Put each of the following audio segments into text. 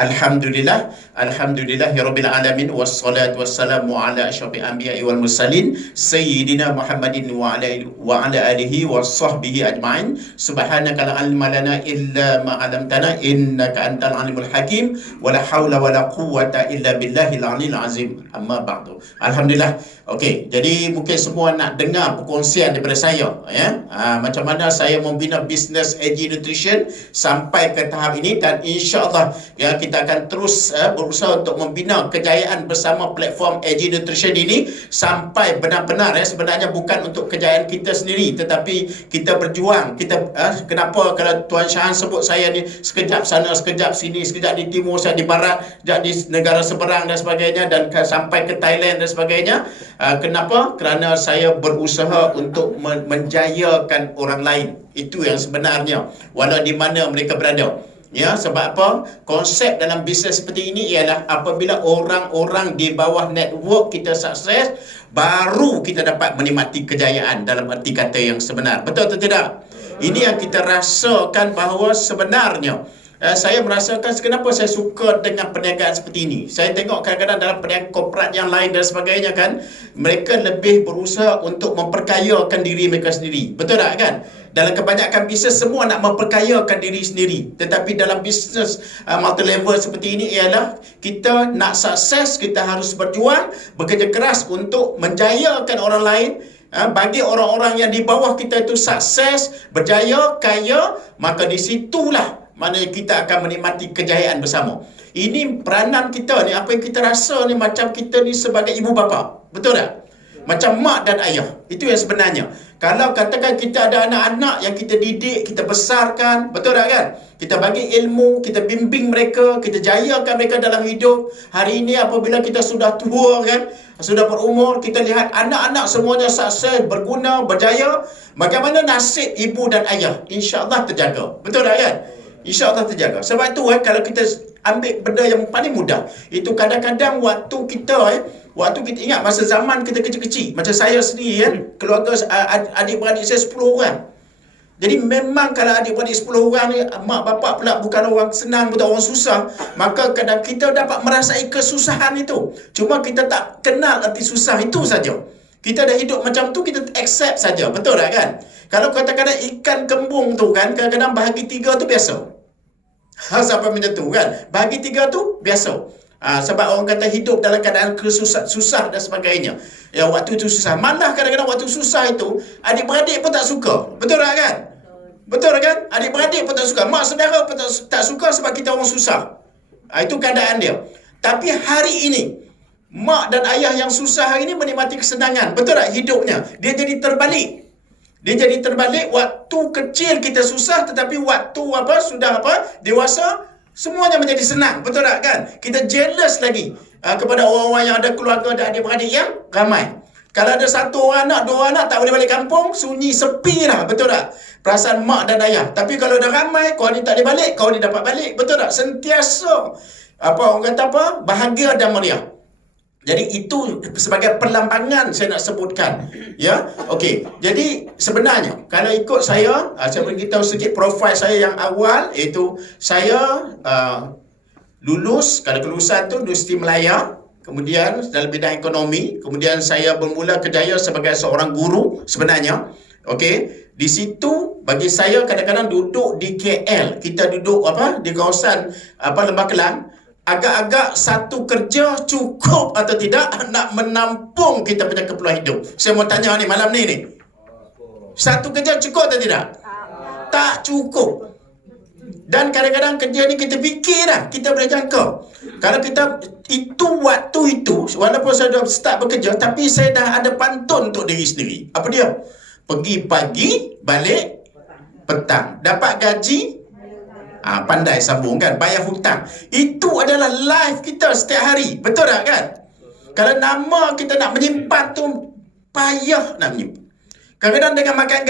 Alhamdulillah, alhamdulillahirabbil alamin wassalatu wassalamu ala asyrafil anbiya'i wal mursalin sayyidina Muhammadin wa ala alihi washabbihi ajma'in. Subhanaka la ilma lana illa ma 'allamtana innaka antal alimul hakim wa la haula wa la quwwata illa billahil aliyil azim. Amma ba'du. Alhamdulillah. Okey, jadi mungkin semua nak dengar perkongsian daripada saya ya. Macam mana saya membina bisnes AG Nutrition sampai ke tahap ini, dan insya-Allah ya kita akan terus berusaha untuk membina kejayaan bersama platform AG Nutrition ini sampai benar-benar sebenarnya bukan untuk kejayaan kita sendiri, tetapi kita berjuang. Kenapa kalau Tuan Syahan sebut saya ni sekejap sana, sekejap sini, sekejap di timur, sekejap di barat, sekejap di negara seberang dan sebagainya, dan sampai ke Thailand dan sebagainya. Kenapa? Kerana saya berusaha untuk menjayakan orang lain. Itu yang sebenarnya, walau di mana mereka berada. Ya, sebab apa? Konsep dalam bisnes seperti ini ialah apabila orang-orang di bawah network kita sukses, baru kita dapat menikmati kejayaan dalam arti kata yang sebenar. Betul atau tidak? Ini yang kita rasakan bahawa sebenarnya saya merasakan kenapa saya suka dengan perniagaan seperti ini. Saya tengok kadang-kadang dalam perniagaan korporat yang lain dan sebagainya kan, mereka lebih berusaha untuk memperkayakan diri mereka sendiri. Betul tak kan? Dalam kebanyakan bisnes semua nak memperkayakan diri sendiri. Tetapi dalam bisnes multi level seperti ini ialah kita nak sukses, kita harus berjuang, bekerja keras untuk menjayakan orang lain. Bagi orang-orang yang di bawah kita itu sukses, berjaya, kaya, maka di situlah mana kita akan menikmati kejayaan bersama. Ini peranan kita ni, apa yang kita rasa ni, macam kita ni sebagai ibu bapa. Betul tak? Macam mak dan ayah. Itu yang sebenarnya. Kalau katakan kita ada anak-anak yang kita didik, kita besarkan, betul tak kan? Kita bagi ilmu, kita bimbing mereka, kita jayakan mereka dalam hidup. Hari ini apabila kita sudah tua kan, sudah berumur, kita lihat anak-anak semuanya sukses, berguna, berjaya. Bagaimana nasib ibu dan ayah? InsyaAllah terjaga. Betul tak kan? InsyaAllah terjaga. Sebab itu kalau kita ambil benda yang paling mudah, itu kadang-kadang waktu kita ingat masa zaman kita kecil-kecil, macam saya sendiri keluarga adik-beradik saya 10 orang. Jadi memang kalau adik-beradik 10 orang ni, mak bapak pula bukan orang senang, bukan orang susah, maka kadang kita dapat merasai kesusahan itu. Cuma kita tak kenal arti susah itu saja. Kita dah hidup macam tu, kita accept saja. Betul tak kan? Kalau kadang-kadang ikan kembung tu kan, kadang-kadang bahagi 3 tu biasa. Sampai macam tu kan. Bahagi 3 tu biasa. Sebab orang kata hidup dalam keadaan susah dan sebagainya. Ya, waktu itu susah. Malah kadang-kadang waktu susah itu, adik-beradik pun tak suka. Betul tak kan? Betul kan? Adik-beradik pun tak suka. Mak saudara pun tak suka sebab kita orang susah. Itu keadaan dia. Tapi hari ini, mak dan ayah yang susah hari ini menikmati kesenangan. Betul tak hidupnya? Dia jadi terbalik. Waktu kecil kita susah, tetapi waktu dewasa, semuanya menjadi senang. Betul tak kan? Kita jealous lagi kepada orang-orang yang ada keluarga dan adik-beradik yang ramai. Kalau ada 1 orang anak, 2 anak, tak boleh balik kampung, sunyi, sepi lah. Betul tak? Perasaan mak dan ayah. Tapi kalau dah ramai, kau ni tak boleh balik, kau ni dapat balik. Betul tak? Sentiasa orang kata bahagia dan meriah. Jadi itu sebagai perlambangan saya nak sebutkan. Ya, okey. Jadi sebenarnya kalau ikut saya beritahu sedikit profil saya yang awal, iaitu saya lulus, kalau kelulusan tu Universiti Melaya, kemudian dalam bidang ekonomi, kemudian saya bermula kerjaya sebagai seorang guru sebenarnya. Okey, di situ bagi saya kadang-kadang duduk di KL, kita duduk di kawasan Lembah Kelang, agak-agak satu kerja cukup atau tidak nak menampung kita punya keperluan hidup. Saya mau tanya ni malam ni. Satu kerja cukup atau tidak? Tak cukup. Dan kadang-kadang kerja ni kita fikir dah, kita boleh jangka. Kalau kita waktu itu, walaupun saya dah start bekerja, tapi saya dah ada pantun untuk diri sendiri. Apa dia? Pergi pagi, balik petang. Dapat gaji, pandai sambung kan, bayar hutang. Itu adalah life kita setiap hari. Betul tak kan? Kalau nama kita nak menyimpan tu, payah nak menyimpan. Kadang-kadang dengan makan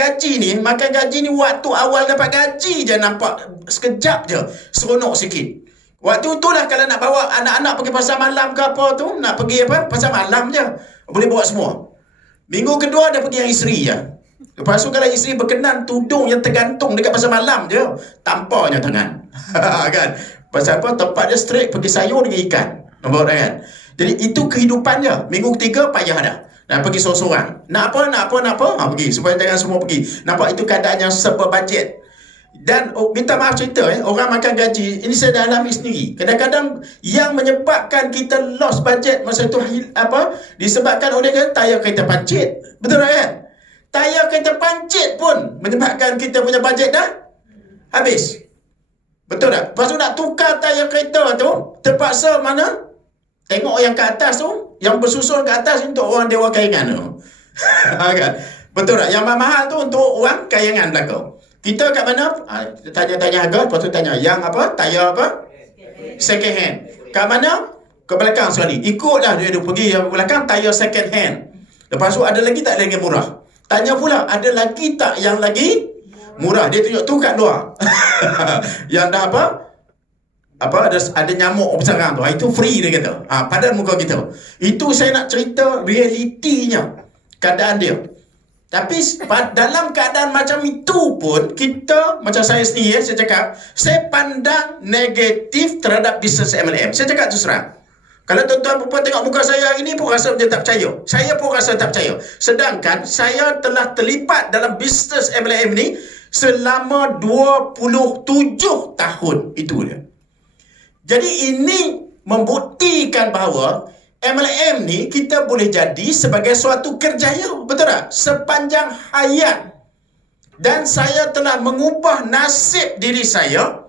gaji ni waktu awal dapat gaji je nampak sekejap je, seronok sikit. Waktu itulah kalau nak bawa anak-anak pergi pasar malam ke apa tu, nak pergi pasar malam je, boleh bawa semua. Minggu kedua dah pergi yang isteri je. Lepas tu kalau isteri berkenan, tudung yang tergantung dekat pasar malam je, tampaknya tangan. Kan? Pasal apa? Tempat dia straight pergi sayur dengan ikan. Nampak tak kan? Jadi itu kehidupan dia. Minggu ketiga payah dah. Nak pergi seorang-seorang. Nak apa? Pergi. Supaya jangan semua pergi. Nampak itu keadaan yang serba bajet. Dan minta maaf cerita, orang makan gaji, ini saya dah alami sendiri. Kadang-kadang yang menyebabkan kita lost budget masa itu disebabkan oleh tayar kereta pancit. Betul tak kan? Tayar kereta pancit pun menyebabkan kita punya budget dah habis. Betul tak? Lepas tu nak tukar tayar kereta tu, terpaksa mana? Tengok yang ke atas tu, yang bersusun ke atas untuk orang dewa kayangan tu. Kan? Betul tak? Yang mahal tu untuk orang kayangan belakang. Kita kat mana? Tanya-tanya harga, lepas tu tanya yang apa? Tayar apa? Second hand. Kat mana? Ke belakang sekali. Ikutlah dia pergi yang belakang tayar second hand. Lepas tu ada lagi tak lagi murah? Tanya pula, ada lagi tak yang lagi murah? Dia tunjuk tu kat luar. Yang dah ada nyamuk bersarang tu. Itu free dia kata. Pada muka kita. Itu saya nak cerita realitinya. Keadaan dia. Tapi dalam keadaan macam itu pun, kita, macam saya sendiri, saya cakap, saya pandang negatif terhadap bisnes MLM. Saya cakap tu serang. Kalau tuan-tuan perempuan tengok muka saya ini pun rasa macam tak percaya. Saya pun rasa tak percaya. Sedangkan saya telah terlibat dalam bisnes MLM ni selama 27 tahun. Itu dia. Jadi ini membuktikan bahawa MLM ni kita boleh jadi sebagai suatu kerjaya. Betul tak? Sepanjang hayat. Dan saya telah mengubah nasib diri saya.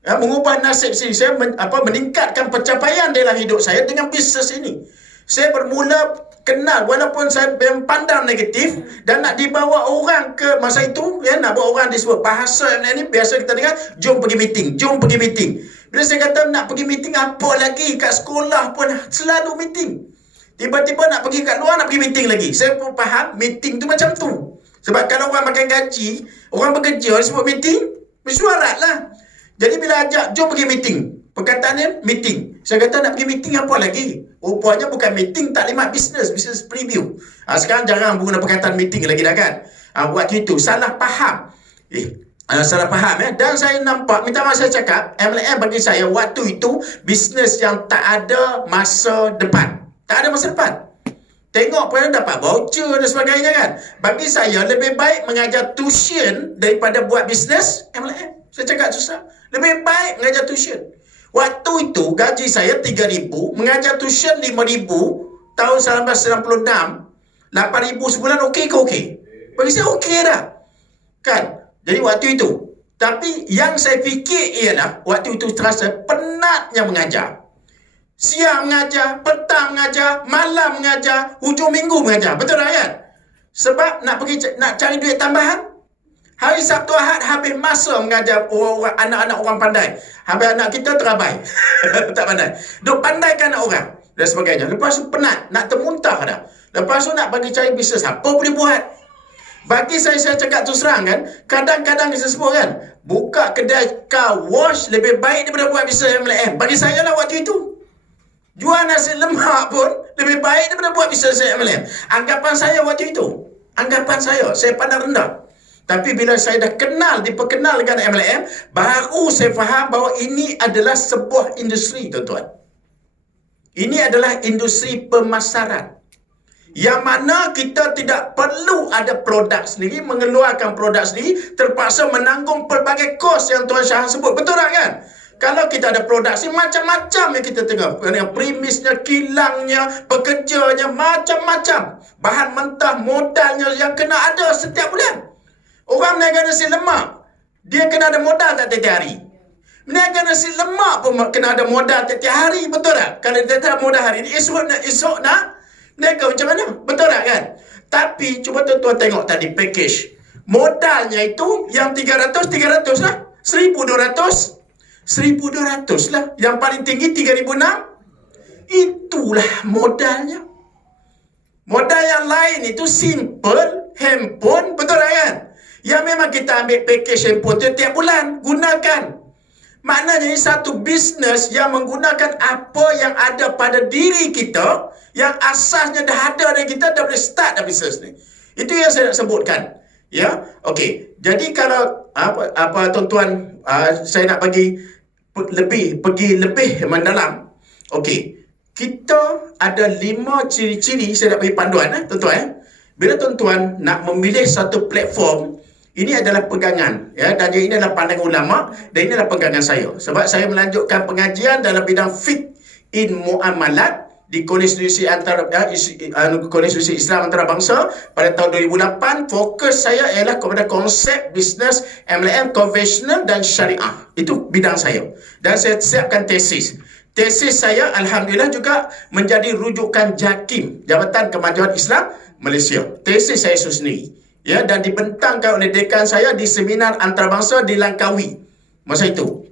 Mengubah nasib diri saya, meningkatkan pencapaian dalam hidup saya dengan bisnes ini. Saya bermula kenal, walaupun saya pandang negatif dan nak dibawa orang ke masa itu, nak bawa orang disebut bahasa ini biasa kita dengar, jom pergi meeting. Bila saya kata nak pergi meeting, apa lagi? Kat sekolah pun selalu meeting. Tiba-tiba nak pergi kat luar, nak pergi meeting lagi. Saya pun faham meeting tu macam tu. Sebab kalau orang makan gaji, orang bekerja, disebut meeting, bersuarat lah. Jadi bila ajak, jom pergi meeting. Perkataannya meeting. Saya kata nak pergi meeting apa lagi? Rupanya bukan meeting, taklimat bisnes preview. Sekarang jarang guna perkataan meeting lagi dah kan. Waktu itu salah faham. Salah faham Dan saya nampak, minta maaf saya cakap, MLM bagi saya waktu itu bisnes yang tak ada masa depan. Tak ada masa depan. Tengok pun dapat voucher dan sebagainya kan. Bagi saya lebih baik mengajar tuition daripada buat bisnes MLM. Saya cakap susah. Lebih baik mengajar tuition. Waktu itu gaji saya 3,000, mengajar tuition 5,000 tahun 1996, 8,000 sebulan okey ke okey? Bagi saya okey dah. Kan? Jadi waktu itu. Tapi yang saya fikir ialah waktu itu terasa penatnya mengajar. Siang mengajar, petang mengajar, malam mengajar, hujung minggu mengajar. Betul tak kan? Sebab nak cari duit tambahan. Hari Sabtu Ahad habis masa mengajar anak-anak orang pandai. Habis anak kita terabai. Tak pandai. Duk pandaikan anak orang dan sebagainya. Lepas tu penat, nak termuntah dah. Lepas tu nak bagi cari bisnes apa boleh buat. Bagi saya cakap tu serang kan, kadang-kadang saya sebut kan, buka kedai car wash lebih baik daripada buat bisnes MLM. Bagi saya lah waktu itu. Jual nasi lemak pun lebih baik daripada buat bisnes MLM. Anggapan saya waktu itu. Saya pandang rendah. Tapi bila saya dah diperkenal dengan MLM, baru saya faham bahawa ini adalah sebuah industri, tuan-tuan. Ini adalah industri pemasaran. Yang mana kita tidak perlu ada produk sendiri, mengeluarkan produk sendiri, terpaksa menanggung pelbagai kos yang Tuan Syah sebut. Betul tak kan? Kalau kita ada produk sendiri, macam-macam yang kita tengok. Premisnya, kilangnya, pekerjanya, macam-macam. Bahan mentah, modalnya yang kena ada setiap bulan. Orang meniaga nasi lemak, dia kena ada modal tak tiap hari. Meniaga nasi lemak pun kena ada modal tiap hari. Betul tak? Kalau dia tak ada modal hari ni, esok nak meniaga macam mana? Betul tak kan? Tapi cuba tuan-tuan tengok tadi package. Modalnya itu yang 300 lah. 1,200 lah. Yang paling tinggi 3,600. Itulah modalnya. Modal yang lain itu simple, handphone, betul tak kan? Yang memang kita ambil package handphone tu tiap bulan, gunakan. Maknanya ini satu bisnes yang menggunakan apa yang ada pada diri kita, yang asasnya dah ada dari kita, dah boleh start dah bisnes ni. Itu yang saya nak sebutkan. Ya, okey. Jadi kalau tuan-tuan, saya nak bagi pergi lebih mendalam. Okey, kita ada 5 ciri-ciri. Saya nak bagi panduan, tuan-tuan. Bila tuan-tuan nak memilih satu platform, ini adalah pegangan, ya, dan ini adalah pandangan ulama, dan ini adalah pegangan saya. Sebab saya melanjutkan pengajian dalam bidang fiqh in muamalat di Konstitusi Islam Antarabangsa pada tahun 2008. Fokus saya ialah kepada konsep bisnes MLM konvensional dan syariah. Itu bidang saya. Dan saya siapkan tesis. Tesis saya alhamdulillah juga menjadi rujukan JAKIM, Jabatan Kemajuan Islam Malaysia. Tesis saya sendiri, ya, dan dibentangkan oleh dekan saya di seminar antarabangsa di Langkawi. Masa itu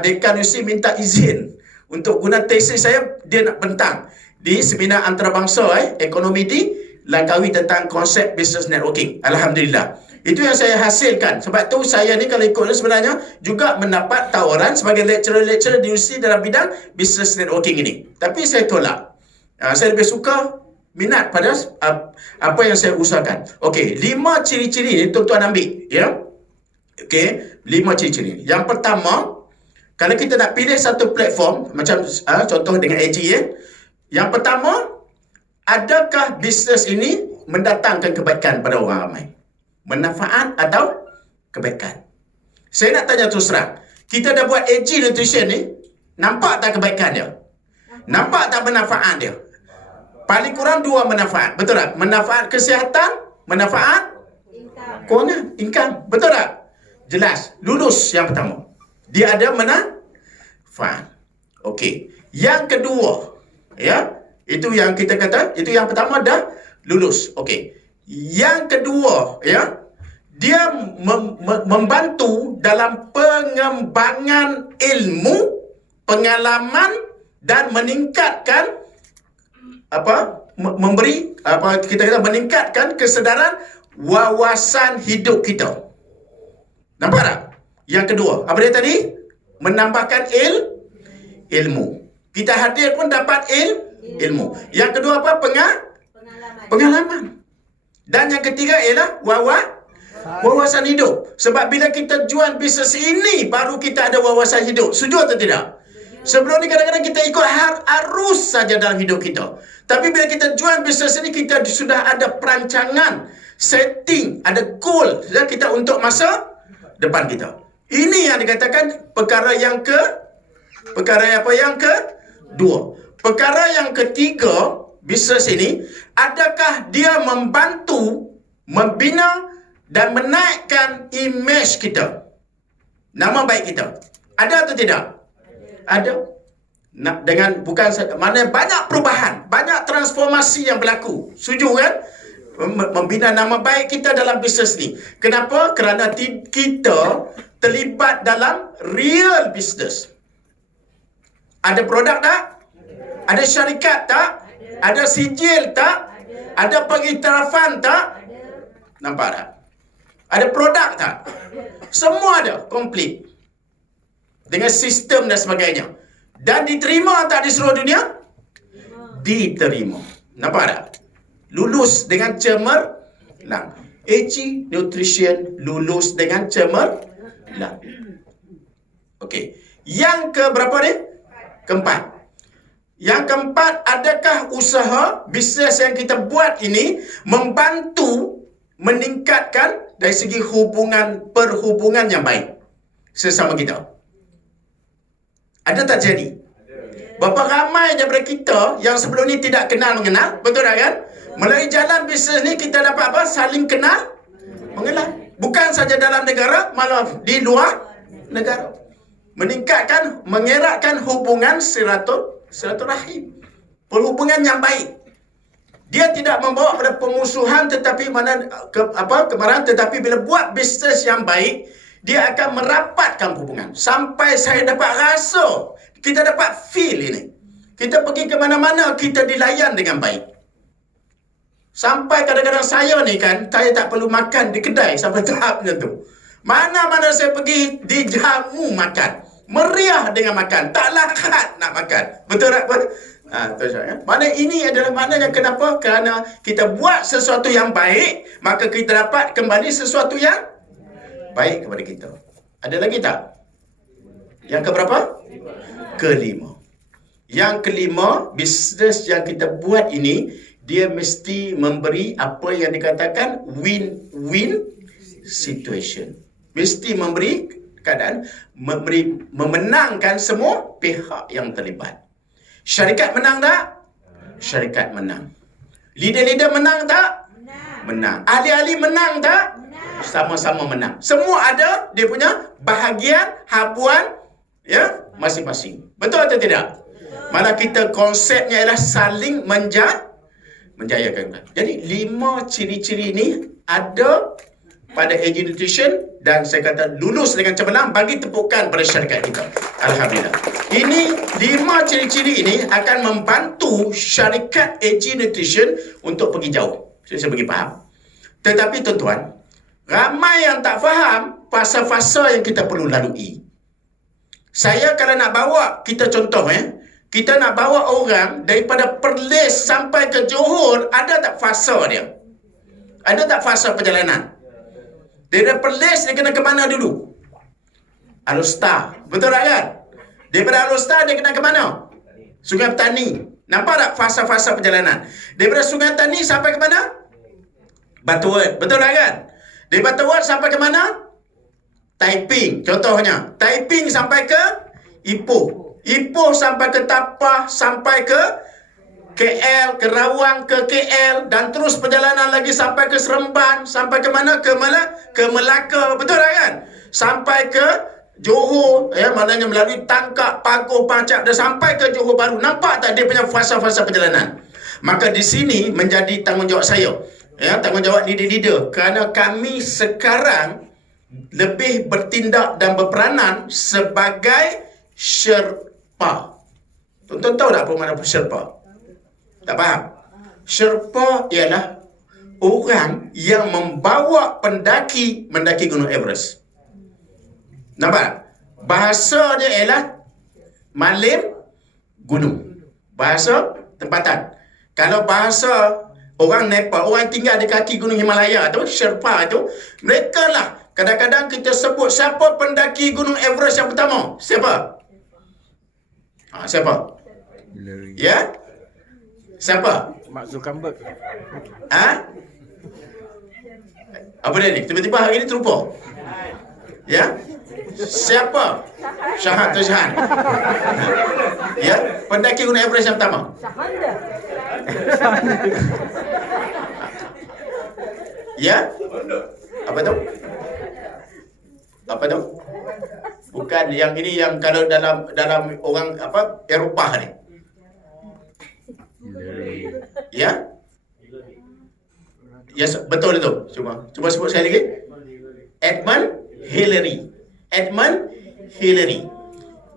dekan universiti minta izin untuk guna tesis saya, dia nak bentang di seminar antarabangsa ekonomi di Langkawi tentang konsep business networking. Alhamdulillah. Itu yang saya hasilkan. Sebab tu saya ni kalau ikut sebenarnya juga mendapat tawaran sebagai lecturer di universiti dalam bidang business networking ini. Tapi saya tolak. Saya lebih suka minat pada apa yang saya usahakan. Okey, 5 ciri-ciri ni tuan-tuan ambil, ya. Okey, 5 ciri-ciri. Yang pertama, kalau kita nak pilih satu platform macam contoh dengan AG, ya. Yang pertama, adakah bisnes ini mendatangkan kebaikan pada orang ramai? Manfaat atau kebaikan? Saya nak tanya terus terang. Kita dah buat AG Nutrition ni, nampak tak kebaikan dia? Nampak tak manfaat dia? Paling kurang 2 manfaat. Betul tak? Manfaat kesihatan, manfaat kewangan, income. Betul tak? Jelas. Lulus yang pertama. Dia ada manfaat. Okey. Yang kedua, ya, itu yang kita kata, itu yang pertama dah lulus. Okey. Yang kedua, ya, dia membantu dalam pengembangan ilmu, pengalaman dan meningkatkan meningkatkan kesedaran wawasan hidup kita. Nampak tak? Yang kedua, apa dia tadi? Menambahkan ilmu. Kita hadir pun dapat ilmu. Yang kedua apa? Pengalaman. Dan yang ketiga ialah wawasan hidup. Sebab bila kita jual bisnes ini, baru kita ada wawasan hidup. Setuju atau tidak? Sebelum ni kadang-kadang kita ikut arus saja dalam hidup kita. Tapi bila kita jual bisnes ini, kita sudah ada perancangan, setting, ada goal kita untuk masa depan kita. Ini yang dikatakan perkara yang kedua. Perkara yang ketiga, bisnes ini, adakah dia membantu membina dan menaikkan imej kita, nama baik kita? Ada atau tidak? Ada. Dengan bukan mana banyak perubahan, banyak transformasi yang berlaku. Setuju kan? Membina nama baik kita dalam bisnes ni. Kenapa? Kerana kita terlibat dalam real business. Ada produk tak? Ada syarikat tak? Ada sijil tak? Ada pengiktirafan tak? Nampak tak? Ada produk tak? Semua ada, komplit. Dengan sistem dan sebagainya. Dan diterima tak di seluruh dunia? Diterima. Nampak tak? Lulus dengan cemerlang. AG Nutrition lulus dengan cemerlang. Okey. Yang ke berapa ni? Keempat. Yang keempat, adakah usaha bisnes yang kita buat ini membantu meningkatkan dari segi perhubungan yang baik sesama kita? Ada tak jadi? Berapa ramai daripada kita yang sebelum ni tidak kenal mengenal? Betul tak kan? Melalui jalan bisnes ni kita dapat apa? Saling kenal mengenal. Bukan saja dalam negara, malah di luar negara. Meningkatkan, mengeratkan hubungan silaturahim. Perhubungan yang baik. Dia tidak membawa pada pemusuhan tetapi kemarahan, tetapi bila buat bisnes yang baik, dia akan merapatkan hubungan. Sampai saya dapat rasa, kita dapat feel ini. Kita pergi ke mana-mana, kita dilayan dengan baik. Sampai kadang-kadang saya ni kan, saya tak perlu makan di kedai sampai tahap macam tu. Mana-mana saya pergi, dijamu makan. Meriah dengan makan. Tak larat nak makan. Betul tak? Mana ini adalah maknanya kenapa? Kerana kita buat sesuatu yang baik, maka kita dapat kembali sesuatu yang baik kepada kita. Ada lagi tak? Yang keberapa? Kelima. Yang kelima, bisnes yang kita buat ini, dia mesti memberi apa yang dikatakan win-win situation. Mesti memberi keadaan, memenangkan semua pihak yang terlibat. Syarikat menang tak? Syarikat menang. Leader-leader menang tak? Menang. Ahli-ahli menang tak? Sama-sama menang. Semua ada dia punya bahagian, habuan, ya, masing-masing. Betul atau tidak? Malah kita konsepnya ialah saling menjayakan. Jadi 5 ciri-ciri ini ada pada AG Nutrition dan saya kata lulus dengan cemerlang. Bagi tepukan pada syarikat kita. Alhamdulillah. Ini 5 ciri-ciri ini akan membantu syarikat AG Nutrition untuk pergi jauh. Saya bagi faham. Tetapi tuan-tuan, ramai yang tak faham fasa-fasa yang kita perlu lalui. Saya kalau nak bawa, kita contoh kita nak bawa orang daripada Perlis sampai ke Johor, ada tak fasa dia? Ada tak fasa perjalanan? Daripada Perlis dia kena ke mana dulu? Alor-Setar. Betul tak kan? Daripada Alor-Setar dia kena ke mana? Sungai Petani. Nampak tak fasa-fasa perjalanan? Daripada Sungai Petani sampai ke mana? Batuan. Betul tak kan? Dari Batuan sampai ke mana? Taiping. Contohnya. Taiping sampai ke Ipoh. Ipoh sampai ke Tapah, sampai ke KL, ke Rawang, ke KL, dan terus perjalanan lagi sampai ke Seremban, sampai ke mana? Ke mana? Ke Melaka. Betul tak kan? Sampai ke Johor, maknanya melalui Tangkak, Pagoh, Pancak, dan sampai ke Johor Baru. Nampak tak dia punya fasa-fasa perjalanan? Maka di sini menjadi tanggungjawab saya. Tanggungjawab leader-leader. Kerana kami sekarang lebih bertindak dan berperanan sebagai Sherpa. Tuan-tuan tahu tak apa makna Sherpa? Tak faham? Sherpa ialah orang yang membawa pendaki mendaki Gunung Everest. Nampak? Bahasa dia ialah malim gunung. Bahasa tempatan. Kalau bahasa orang Nepal, orang tinggal di kaki Gunung Himalaya tu, Sherpa tu, mereka lah kadang-kadang kita sebut siapa pendaki Gunung Everest yang pertama? Siapa? Siapa? Ya? Siapa? Mark Zuckerberg. Apa dia ni? Tiba-tiba hari ni terlupa. Ya? Siapa? Shahad Tajhan. Ya? Pendaki Gunung Everest yang pertama. Ya? Apa tu? Apa tu? Bukan yang ini, yang kalau dalam orang apa Eropah ni. Ya? Ya, betul itu. Cuba sebut sekali lagi. Edmund Hillary. Edmund Hillary.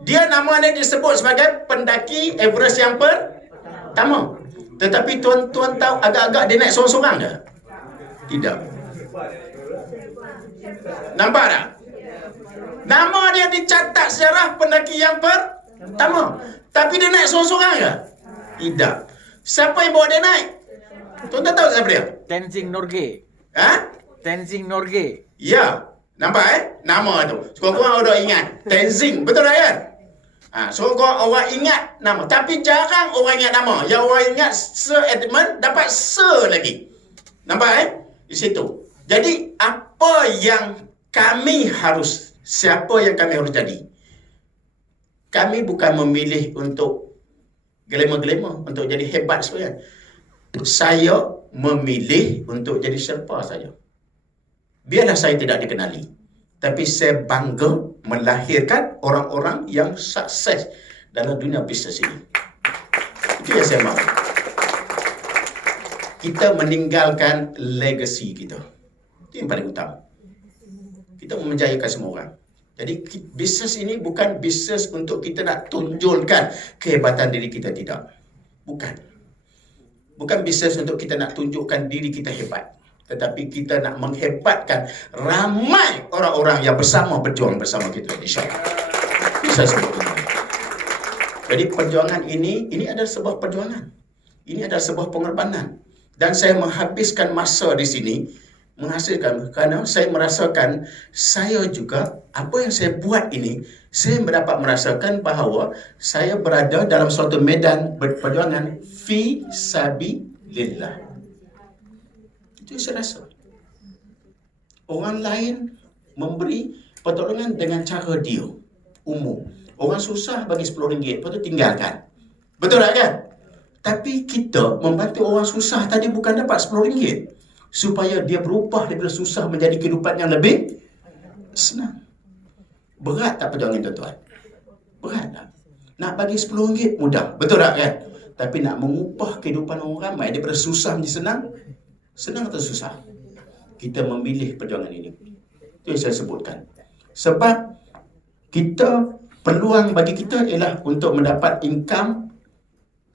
Dia nama dia disebut sebagai pendaki Everest yang pertama. Tetapi tuan-tuan tahu agak-agak dia naik sorang-sorang ke? Tidak. Nampak tak? Nama dia dicatat sejarah pendaki yang pertama. Tapi dia naik sorang-sorang ke? Tidak. Siapa yang bawa dia naik? Tuan-tuan tahu siapa dia? Tenzing Norgay. Tenzing Norgay. Ya. Nampak nama tu. Sekurang-kurang orang ingat. Tenzing. Betul tak kan? Sekurang-kurang orang ingat nama. Tapi jarang orang ingat nama. Yang orang ingat Sir Edmund dapat Sir lagi. Nampak di situ. Jadi apa yang kami harus, siapa yang kami harus jadi? Kami bukan memilih untuk glamour-glamour, untuk jadi hebat sebenarnya. Saya memilih untuk jadi Sherpa saja. Biarlah saya tidak dikenali, tapi saya bangga melahirkan orang-orang yang sukses dalam dunia bisnes ini. Itu yang saya mahu. Kita meninggalkan legacy kita. Itu yang paling utama. Kita menjayakan semua orang. Jadi bisnes ini bukan bisnes untuk kita nak tunjulkan kehebatan diri kita, tidak. Bukan. Bukan bisnes untuk kita nak tunjukkan diri kita hebat. Tetapi kita nak menghebatkan ramai orang-orang yang berjuang bersama kita, insyaAllah. Bisa sebut itu. Jadi perjuangan ini adalah sebuah perjuangan. Ini adalah sebuah pengorbanan. Dan saya menghabiskan masa di sini menghasilkan, kerana saya merasakan saya juga, apa yang saya buat ini, saya dapat merasakan bahawa saya berada dalam suatu medan perjuangan fi sabilillah. Itu yang saya rasa. Orang lain memberi pertolongan dengan cara dia, umum. Orang susah bagi RM10, lepas tu tinggalkan. Betul tak kan? Tapi kita membantu orang susah tadi bukan dapat RM10, supaya dia berubah daripada susah menjadi kehidupan yang lebih senang. Berat tak perjuangan tuan-tuan? Berat tak? Nak bagi RM10 mudah, betul tak kan? Tapi nak mengubah kehidupan orang ramai daripada susah menjadi senang, senang atau susah? Kita memilih perjuangan ini. Itu yang saya sebutkan. Sebab kita, peluang bagi kita ialah untuk mendapat income,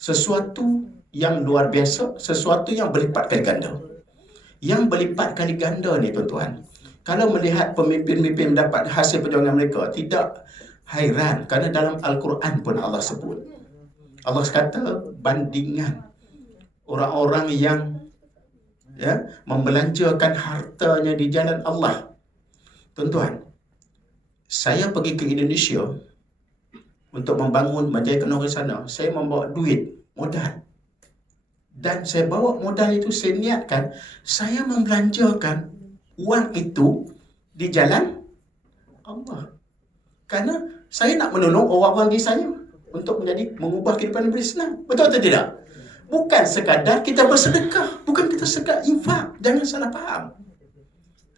sesuatu yang luar biasa, sesuatu yang berlipat kali ganda. Yang berlipat kali ganda ni tuan-tuan, kalau melihat pemimpin-pemimpin mendapat hasil perjuangan mereka, tidak hairan, kerana dalam Al-Quran pun Allah sebut. Allah kata bandingan orang-orang yang membelanjakan hartanya di jalan Allah. Tuan-tuan, saya pergi ke Indonesia untuk membangun menjadikan orang sana. Saya membawa duit, modal. Dan saya bawa modal itu, saya niatkan saya membelanjakan uang itu di jalan Allah. Kerana saya nak menolong orang-orang di saya untuk mengubah kehidupan lebih senang. Betul atau tidak? Bukan sekadar kita bersedekah, bukan kita sekadar infak. Jangan salah faham.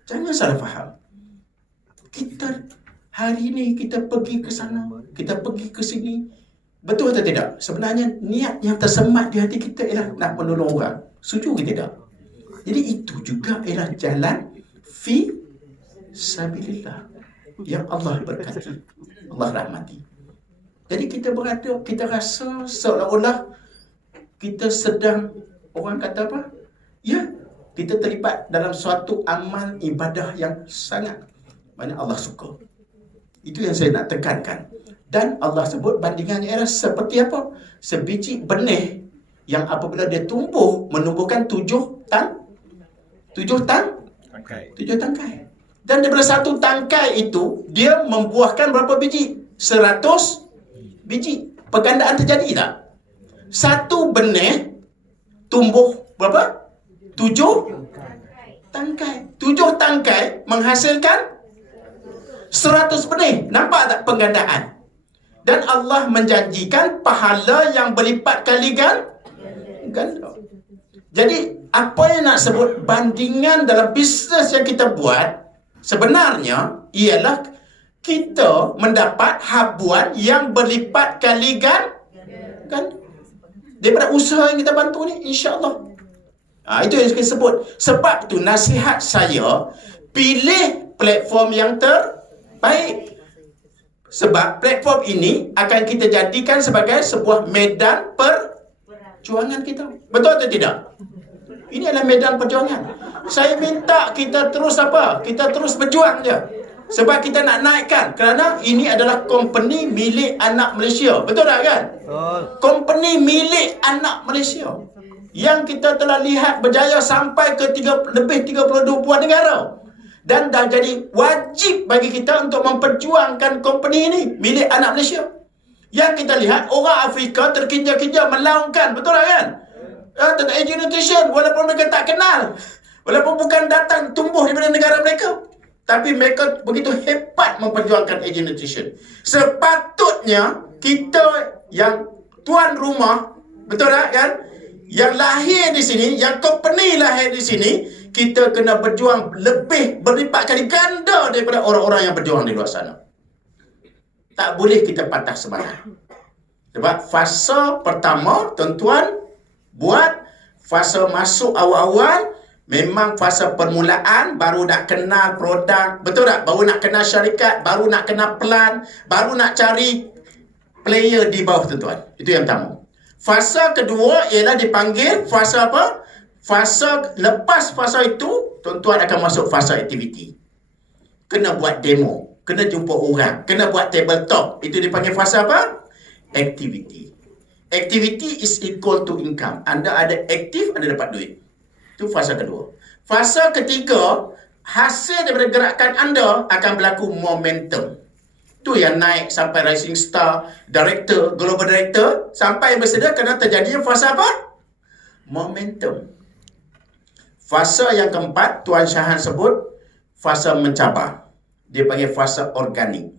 Jangan salah faham. Kita hari ini kita pergi ke sana, kita pergi ke sini. Betul atau tidak? Sebenarnya niat yang tersemat di hati kita ialah nak menolong orang. Setuju ke tidak? Jadi itu juga ialah jalan fi sabilillah yang Allah berkati, Allah rahmati. Jadi kita berada, kita rasa seolah-olah kita sedang, orang kata apa? Ya, kita terlibat dalam suatu amal ibadah yang sangat mana Allah suka. Itu yang saya nak tekankan. Dan Allah sebut bandingannya ialah seperti apa? Sebiji benih yang apabila dia tumbuh, menumbuhkan 7 tangkai. Dan daripada satu tangkai itu, dia membuahkan berapa biji? 100 biji. Pergandaan terjadi tak? Satu benih tumbuh berapa? 7 tangkai. 7 tangkai menghasilkan 100 benih. Nampak tak penggandaan? Dan Allah menjanjikan pahala yang berlipat kali ganda. Jadi, apa yang nak sebut bandingan dalam bisnes yang kita buat, sebenarnya ialah kita mendapat habuan yang berlipat kali ganda. Daripada usaha yang kita bantu ni, insya-Allah. Itu yang saya sebut. Sebab tu nasihat saya, pilih platform yang terbaik. Sebab platform ini akan kita jadikan sebagai sebuah medan perjuangan kita. Betul atau tidak? Ini adalah medan perjuangan. Saya minta kita terus apa? Kita terus berjuang je. Sebab kita nak naikkan. Kerana ini adalah company milik anak Malaysia. Betul tak kan? Company milik anak Malaysia. Yang kita telah lihat berjaya sampai ke lebih 32 buah negara. Dan dah jadi wajib bagi kita untuk memperjuangkan company ini milik anak Malaysia. Yang kita lihat orang Afrika terkinja-kinja melaungkan, betul tak kan? Tentang Agent Nutrition, walaupun mereka tak kenal, walaupun bukan datang tumbuh daripada negara mereka, tapi mereka begitu hebat memperjuangkan Agent Nutrition. Sepatutnya kita yang tuan rumah, betul tak kan? Yang lahir di sini, yang company lahir di sini, kita kena berjuang lebih berlipat kali ganda daripada orang-orang yang berjuang di luar sana. Tak boleh kita patah semangat. Sebab fasa pertama, tuan-tuan, buat fasa masuk awal-awal, memang fasa permulaan, baru nak kenal produk, betul tak? Baru nak kenal syarikat, baru nak kenal plan, baru nak cari player di bawah, tuan-tuan. Itu yang pertama. Fasa kedua ialah dipanggil fasa apa? Fasa, lepas fasa itu, tuan-tuan akan masuk fasa aktiviti. Kena buat demo, kena jumpa orang, kena buat tabletop. Itu dipanggil fasa apa? Aktiviti. Activity is equal to income. Anda ada aktif, Anda dapat duit. Itu fasa kedua. Fasa ketiga, hasil daripada gerakan anda akan berlaku momentum. Tu yang naik sampai rising star, director, global director, sampai bersedia kerana terjadinya fasa apa? Momentum. Fasa yang keempat, Tuan Syahan sebut, fasa mencabar. Dia panggil fasa organik.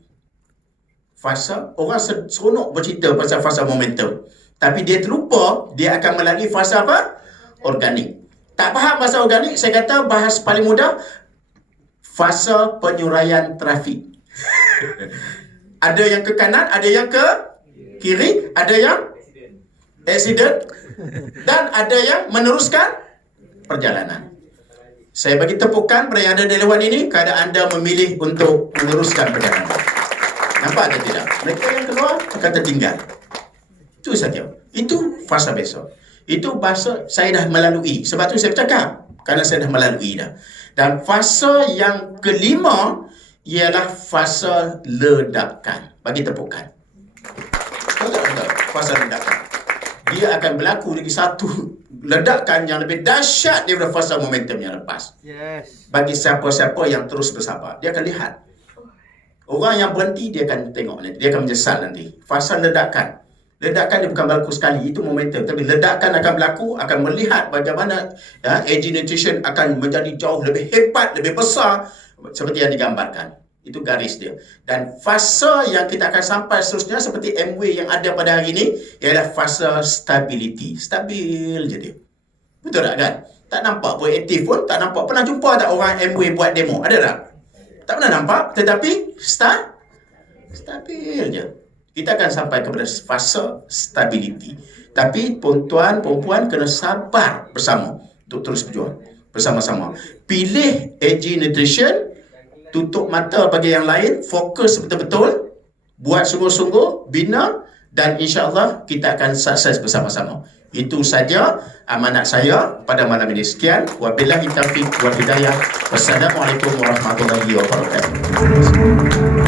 Fasa, orang seronok bercerita pasal fasa momentum. Tapi dia terlupa, dia akan melalui fasa apa? Organik. Tak faham fasa organik, saya kata bahas paling mudah, fasa penyuraian trafik. Ada yang ke kanan, ada yang ke kiri, ada yang accident, dan ada yang meneruskan perjalanan. Saya bagi tepukan pada yang ada di luar ini, keadaan anda memilih untuk meneruskan perjalanan. Nampak atau tidak? Mereka yang keluar akan tertinggal. Itu saja. Itu fasa besok. Itu bahasa saya dah melalui. Sebab tu saya bercakap. Kerana saya dah melalui dah. Dan fasa yang kelima ialah fasa ledakan. Bagi tepukan. Betul-betul. Fasa ledakan. Dia akan berlaku lagi satu ledakan yang lebih dahsyat daripada fasa momentum yang lepas. Yes. Bagi siapa-siapa yang terus bersabar. Dia akan lihat. Orang yang berhenti, dia akan tengok nanti. Dia akan menyesal nanti. Fasa ledakan. Ledakan dia bukan berlaku sekali. Itu momentum. Tapi ledakan akan berlaku, akan melihat bagaimana AG Nutrition akan menjadi jauh lebih hebat, lebih besar. Seperti yang digambarkan. Itu garis dia. Dan fasa yang kita akan sampai seterusnya seperti MW yang ada pada hari ini ialah fasa stability. Stabil je dia. Betul tak kan? Tak nampak pun aktif pun. Tak nampak. Pernah jumpa tak orang MW buat demo? Ada tak? Tak pernah nampak. Tetapi stabil je. Kita akan sampai kepada fasa stability. Tapi tuan, perempuan kena sabar bersama untuk terus berjuang bersama-sama. Pilih AG Nutrition, tutup mata bagi yang lain, fokus betul-betul, buat sungguh-sungguh, bina, dan insya-Allah kita akan sukses bersama-sama. Itu saja amanat saya pada malam ini. Sekian. Wabillahi taufiq wal hidayah. Wassalamualaikum warahmatullahi wabarakatuh.